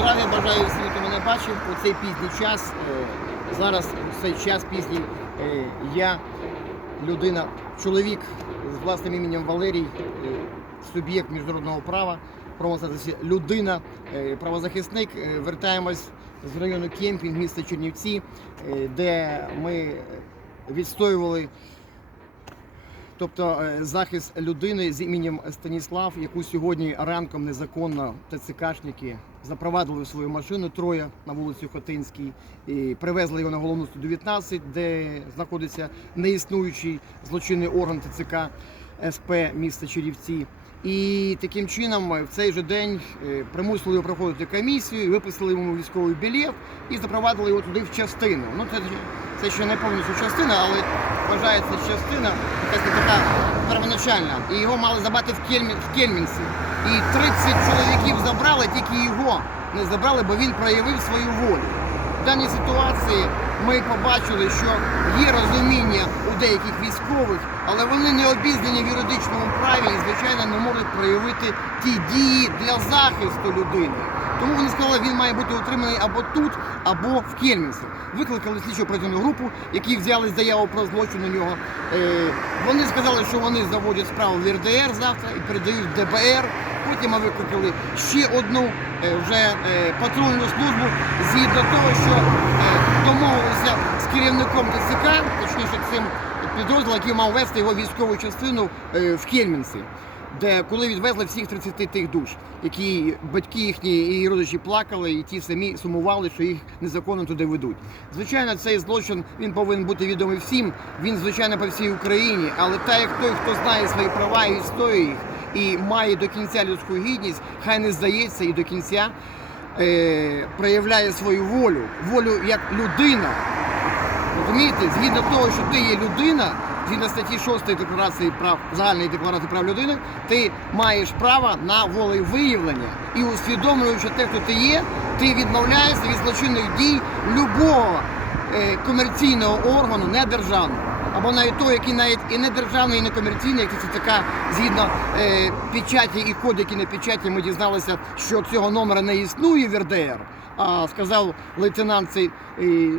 здрав'я, бажаю всім, хто мене бачив. У цей пізній час. е, Зараз у цей час пізній е, я людина, чоловік з власним іменем Валерій, е, суб'єкт міжнародного права, правозахисті, людина, правозахисник. Вертаємось з району Кемпінг, міста Чернівці, де ми відстоювали Тобто е, захист людини з іменем Станіслав, яку сьогодні ранком незаконно ТЦКшники запровадили свою машину троє на вулиці Хотинській і привезли його на головну 119, де знаходиться неіснуючий злочинний орган ТЦК СП міста Черівці. І таким чином е, в цей же день е, примусили його проходити комісію, виписали йому військовий білет і запровадили його туди в частину. Ну це, це ще не повністю частина, але вважається частина, якась така первоначальна. І його мали забрати в, Кельмі, в Кельмінці. І 30 чоловіків забрали, тільки його не забрали, бо він проявив свою волю. В даній ситуації ми побачили, що є розуміння у деяких військових, але вони не обізнані в юридичному праві і, звичайно, не можуть проявити ті дії для захисту людини. Тому вони сказали, він має бути утриманий або тут, або в Кельмінці. Викликали слідчу оперативну групу, які взяли заяву про злочин у нього. Е, Вони сказали, що вони заводять справу в РДР завтра і передають ДБР. Потім ми викликали ще одну е, вже е, патрульну службу згідно того, що домовилися з керівником ТЦК, точніше цим підрозділом, який мав вести його військову частину в Кельмінці. Де коли відвезли всіх 30 тих душ, які батьки їхні і родичі плакали, і ті самі сумували, що їх незаконно туди ведуть. Звичайно, цей злочин він повинен бути відомий всім. Він звичайно по всій Україні, але так як той, хто знає свої права і відстоює їх, і має до кінця людську гідність, хай не здається і до кінця е, проявляє свою волю, волю як людина. Розумієте, згідно того, що ти є людина, згідно статті 6 декларації прав загальної декларації прав людини, ти маєш право на волевиявлення. І усвідомлюючи те, хто ти є, ти відмовляєшся від злочинних дій любого е, комерційного органу, не державного. Або навіть того, який навіть і не державний, і не комерційний, як це така згідно е, печаті і коду, які на печаті, ми дізналися, що цього номера не існує в РДР. А сказав лейтенант цей е,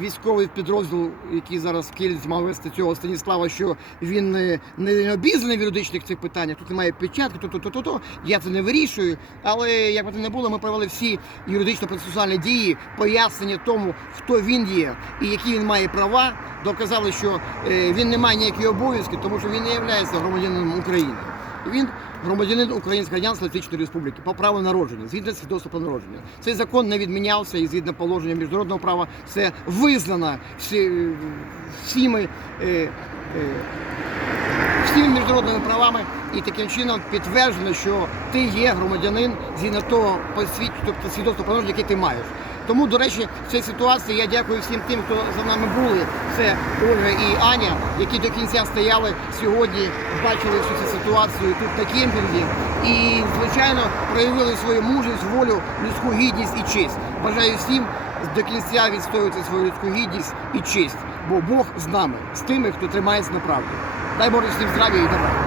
військовий підрозділ, який зараз Києві мав вести цього Станіслава, що він е, не обізнаний в юридичних цих питаннях. Тут немає печатки, то, то, то, то, то. Я це не вирішую. Але як би це не було, ми провели всі юридично-процесуальні дії, пояснення тому, хто він є і які він має права. Доказали, що е, він не має ніяких обов'язків, тому що він не є громадянином України. Він громадянин Української Радянської Соціалістичної Республіки по праву народження, згідно свідоцтва про народження. Цей закон не відмінявся і згідно положення міжнародного права це визнано всі, всіми. Е, е, всіми міжнародними правами і таким чином підтверджено, що ти є громадянин згідно того тобто свідоцтва про народження, яке ти маєш. Тому, до речі, в цій ситуації я дякую всім тим, хто за нами були. Це Ольга і Аня, які до кінця стояли сьогодні, бачили всю цю ситуацію тут на кемпінгі і, звичайно, проявили свою мужність, волю, людську гідність і честь. Бажаю всім до кінця відстоювати свою людську гідність і честь, бо Бог з нами, з тими, хто тримається на правді. Дай Боже всім здрав'я і добра.